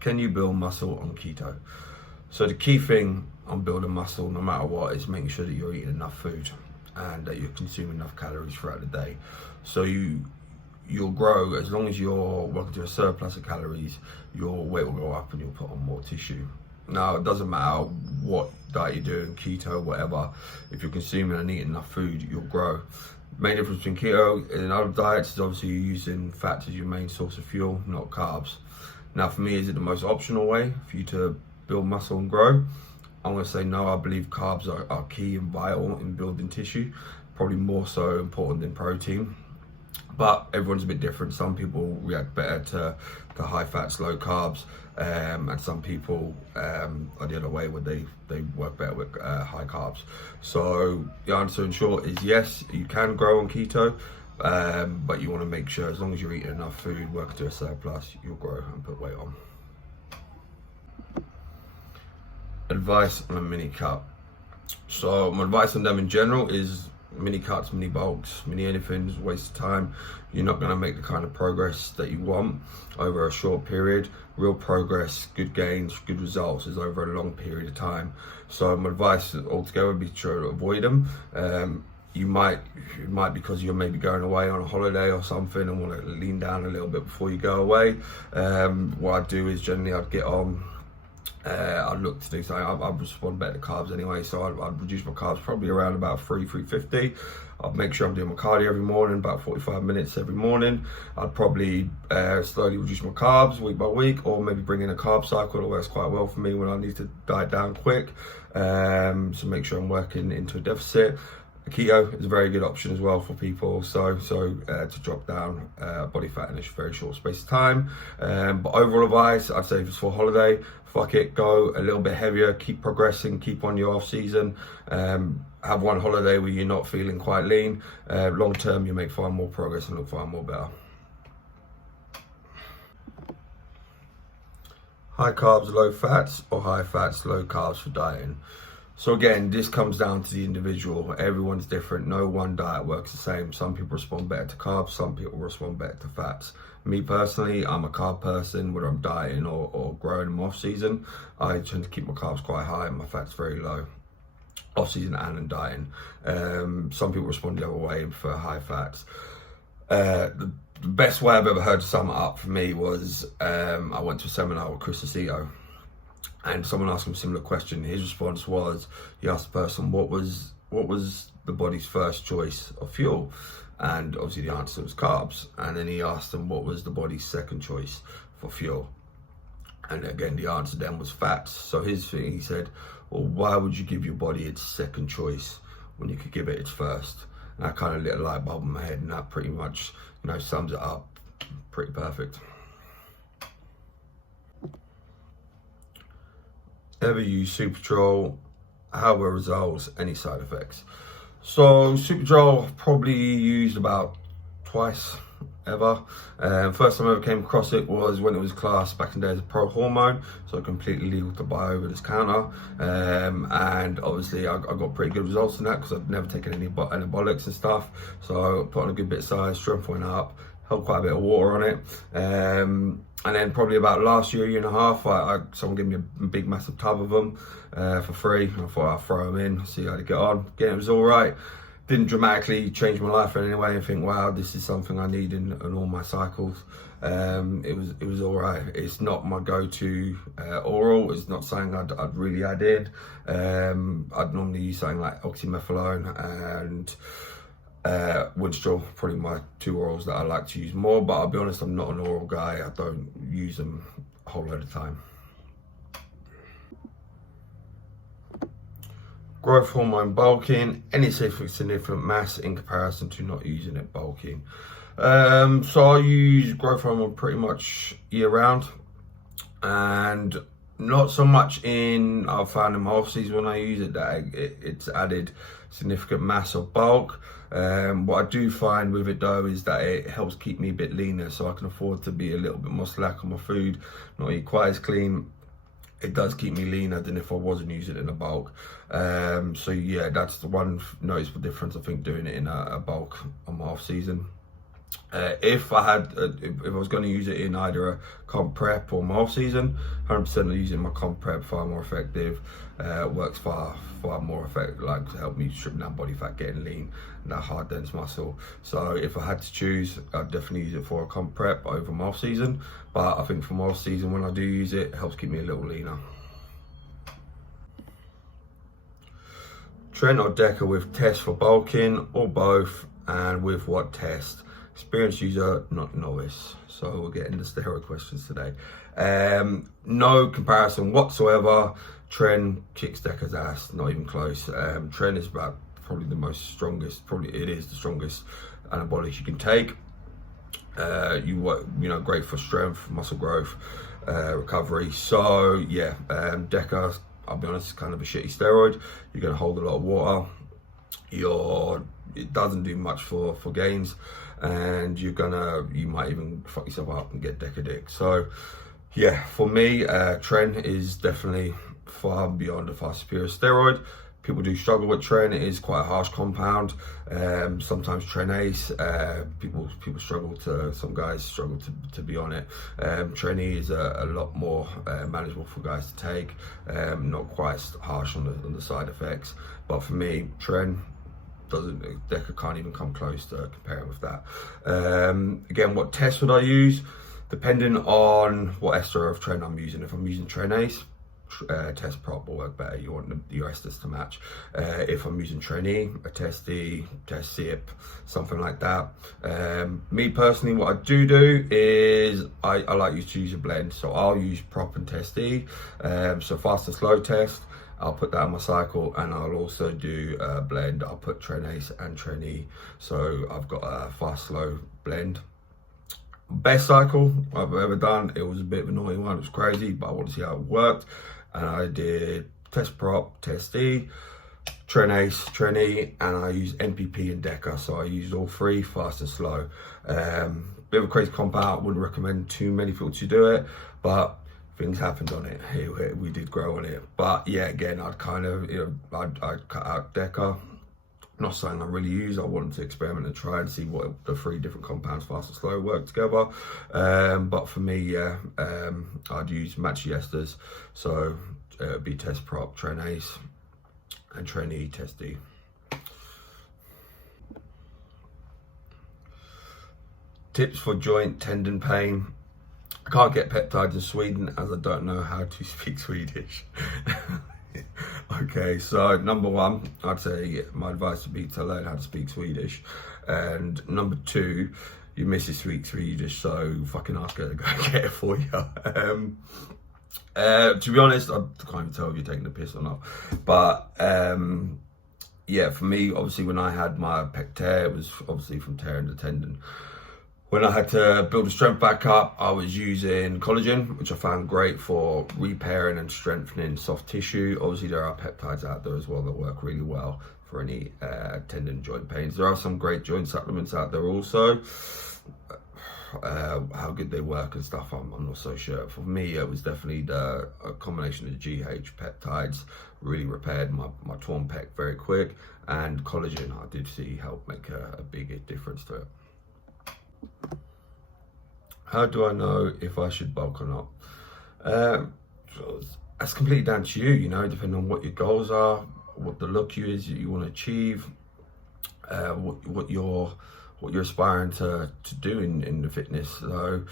Can you build muscle on keto? So the key thing on building muscle, no matter what, is making sure that you're eating enough food and that you're consuming enough calories throughout the day. So you'll grow as long as you're working to a surplus of calories. Your weight will go up and you'll put on more tissue. Now, it doesn't matter what diet you're doing, keto, whatever. If you're consuming and eating enough food, you'll grow. Main difference between keto and other diets is obviously you're using fats as your main source of fuel, not carbs. Now, for me, is it the most optional way for you to build muscle and grow? I'm going to say no. I believe carbs are key and vital in building tissue, probably more so important than protein. But everyone's a bit different. Some people react better to high fats, low carbs, and some people are the other way, where they work better with high carbs. So the answer in short is yes, you can grow on keto, but you want to make sure as long as you're eating enough food, working to a surplus, you'll grow and put weight on. Advice on a mini cut. So my advice on them in general is mini cuts, mini bulks, mini anything is a waste of time. You're not going to make the kind of progress that you want over a short period. Real progress, good gains, good results is over a long period of time. So my advice altogether would be to avoid them. You might because you're maybe going away on a holiday or something and want to lean down a little bit before you go away. What I'd do is generally I'd get on. I'd look to do something. I'd respond better to carbs anyway, so I'd reduce my carbs probably around about 350. I'd make sure I'm doing my cardio every morning, about 45 minutes every morning. I'd probably slowly reduce my carbs week by week, or maybe bring in a carb cycle. That works quite well for me when I need to diet down quick. So make sure I'm working into a deficit. Keto is a very good option as well for people, so to drop down body fat in a very short space of time. But overall advice, I'd say if it's for holiday, fuck it, go a little bit heavier, keep progressing, keep on your off season. Have one holiday where you're not feeling quite lean. Long term, you make far more progress and look far more better. High carbs, low fats, or high fats, low carbs for dieting. So again, this comes down to the individual. Everyone's different. No one diet works the same. Some people respond better to carbs, some people respond better to fats. Me personally, I'm a carb person, whether I'm dieting or growing them off season. I tend to keep my carbs quite high and my fats very low, off season and in dieting. Some people respond the other way for high fats. The best way I've ever heard to sum it up for me was I went to a seminar with Chris Aceto. And someone asked him a similar question. His response was, he asked the person, what was the body's first choice of fuel? And obviously the answer was carbs. And then he asked them, what was the body's second choice for fuel? And again, the answer then was fats. So his thing, he said, well, why would you give your body its second choice when you could give it its first? And that kind of lit a light bulb in my head, and that pretty much, sums it up pretty perfect. Ever use Superdraw? How were results? Any side effects? So Superdraw I've probably used about twice ever. First time I ever came across it was when it was classed back in the days of Hormone, so completely legal to buy over this counter. And obviously I got pretty good results in that because I'd never taken any anabolics and stuff. So I put on a good bit of size, strength went up, held quite a bit of water on it. And then probably about last year and a half, someone gave me a big massive tub of them for free. I thought I'd throw them in, see how they get on. Again, it was all right. Didn't dramatically change my life in any way and think, wow, this is something I need in all my cycles. It was all right. It's not my go-to oral. It's not something I'd really add in. I'd normally use something like oxymethylone and Winstrol, probably my two orals that I like to use more, but I'll be honest, I'm not an oral guy. I don't use them a whole load of time. Growth hormone bulking, any significant mass in comparison to not using it bulking. So I use growth hormone pretty much year round, and not so much I've found in my off season when I use it that it's added significant mass or bulk. What I do find with it though is that it helps keep me a bit leaner, so I can afford to be a little bit more slack on my food, not eat quite as clean. It does keep me leaner than if I wasn't using it in a bulk. So yeah, that's the one noticeable difference, I think, doing it in a bulk on my off season. If I was going to use it in either a comp prep or my off season, 100% using my comp prep far more effective. Works far more effective, like to help me strip down body fat, getting lean, and that hard dense muscle. So if I had to choose, I'd definitely use it for a comp prep over my off season. But I think for my off season, when I do use it, it helps keep me a little leaner. Tren or Deka with test for bulking, or both, and with what test? Experienced user, not novice. So we'll get into steroid questions today. No comparison whatsoever. Tren kicks Deka's ass, not even close. Tren is about probably the strongest anabolic you can take. Great for strength, muscle growth, recovery. So yeah, Deka, I'll be honest, it's kind of a shitty steroid. You're going to hold a lot of water. It doesn't do much for gains, and you might even fuck yourself up and get Deka dick. So yeah, for me, Tren is definitely far beyond a far superior steroid. People do struggle with Tren. It is quite a harsh compound. Sometimes Trenase, some guys struggle to be on it. Trene is a lot more manageable for guys to take. Not quite harsh on the side effects. But for me, Tren Deka can't even come close to comparing with that. Again, what test would I use? Depending on what ester of Tren I'm using. If I'm using Trenase, test prop will work better. You want your esters to match. If I'm using Trene, a test D, test SIP, something like that. Me personally, what I do is I like to use a blend. So I'll use prop and test D. So fast and slow test, I'll put that on my cycle, and I'll also do a blend. I'll put Trenase and Trene. So I've got a fast slow blend. Best cycle I've ever done. It was a bit of an annoying one. It was crazy, but I want to see how it worked. And I did test prop, test D, Trenase, Trene, and I used NPP and Deka. So I used all three, fast and slow. Bit of a crazy compound. Wouldn't recommend too many people to do it, but things happened on it. We did grow on it. But yeah, again, I'd cut out Deka. Not something I really use. I wanted to experiment and try and see what the three different compounds, fast and slow, work together. But for me, yeah, I'd use matchy esters. So it'd be test prop, Trenase, and Trene, test D. Tips for joint tendon pain. I can't get peptides in Sweden as I don't know how to speak Swedish. Okay, so number one, I'd say my advice would be to learn how to speak Swedish. And number two, your missus speaks Swedish, so fucking ask her to go get it for you. To be honest, I can't even tell if you're taking the piss or not. But yeah, for me, obviously when I had my pec tear, it was obviously from tearing the tendon. When I had to build the strength back up, I was using collagen, which I found great for repairing and strengthening soft tissue. Obviously, there are peptides out there as well that work really well for any tendon joint pains. There are some great joint supplements out there also. How good they work and stuff, I'm not so sure. For me, it was definitely a combination of GH peptides really repaired my torn pec very quick, and collagen I did see help make a big difference to it. How do I know if I should bulk or not? That's completely down to you, depending on what your goals are, what the look you want to achieve, what you're aspiring to do in the fitness. So,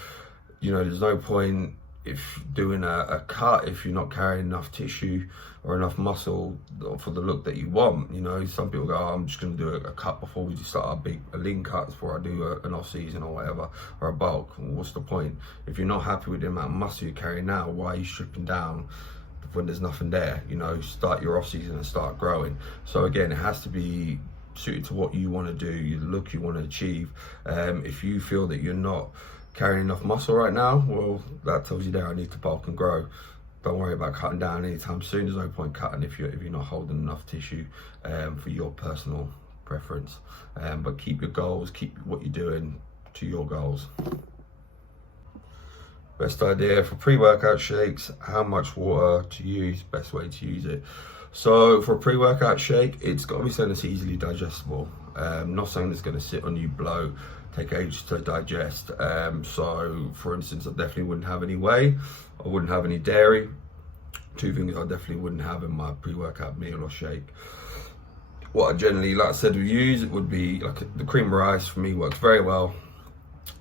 there's no point if doing a cut if you're not carrying enough tissue or enough muscle for the look that you want. Some people go, I'm just going to do a cut before we start a lean cut before I do an off season or whatever, or a bulk. What's the point? If you're not happy with the amount of muscle you're carrying now, why are you stripping down when there's nothing there? Start your off season and start growing. So again, it has to be suited to what you want to do, the look you want to achieve. If you feel that you're not carrying enough muscle right now, well, that tells you there I need to bulk and grow. Don't worry about cutting down anytime soon. There's no point cutting if you're not holding enough tissue for your personal preference. But keep your goals, keep what you're doing to your goals. Best idea for pre-workout shakes, how much water to use, best way to use it. So for a pre-workout shake, it's got to be something that's easily digestible. Not something that's going to sit on you, bloat, take ages to digest. So for instance, I definitely wouldn't have any whey, I wouldn't have any dairy. Two things I definitely wouldn't have in my pre-workout meal or shake. What I generally, like I said, would use, it would be like the cream of rice for me works very well.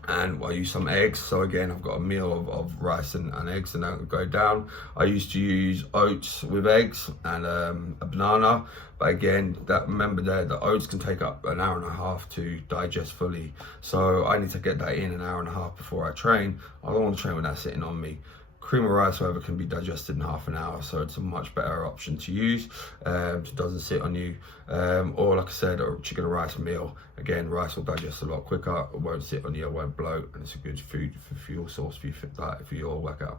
And I use some eggs. So again, I've got a meal of rice and eggs, and that would go down. I used to use oats with eggs and a banana. But again, remember that the oats can take up an hour and a half to digest fully. So I need to get that in an hour and a half before I train. I don't want to train with that sitting on me. Cream of rice, however, can be digested in half an hour, so it's a much better option to use. It doesn't sit on you. Or like I said, a chicken and rice meal. Again, rice will digest a lot quicker, it won't sit on you, it won't bloat, and it's a good food for fuel source for your workout.